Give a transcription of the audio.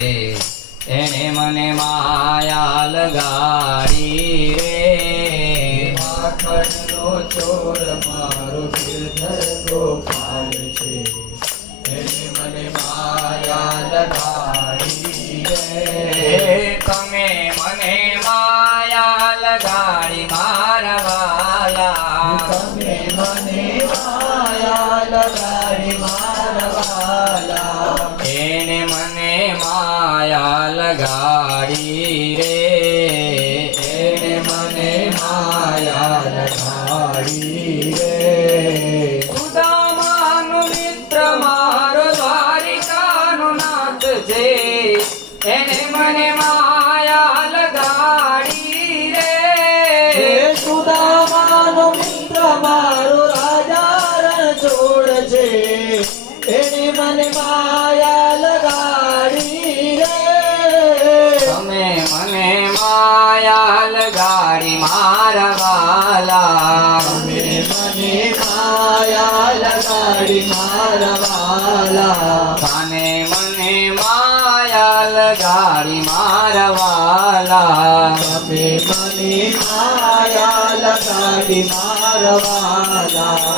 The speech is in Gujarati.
એને મને માયા લગાડી રે માખણનો ચોર મારો ગિરધર ગોપાલ છે એને મને માયા લગાડી રે તમે મને માયા લગાડી મારા વાલા તમે મને માયા લગાડી મારા વાલા એને મને માયા લગાડી રે એને મને માયા લગાડી રે સુદામાનો મિત્ર મારો દ્વારિકાનો નાથ છે એને મને માયા લગાડી રે સુદામાનો મિત્ર મારો રાજા રણછોડ છે એને મને માયા લગાડી રે તમે મને માયા લગાડી મારા વાલા તમે મને માયા લગાડી મારા વાલા તને મને માયા લગાડી મારા વાલા તમે મને માયા લગાડી મારા વાલા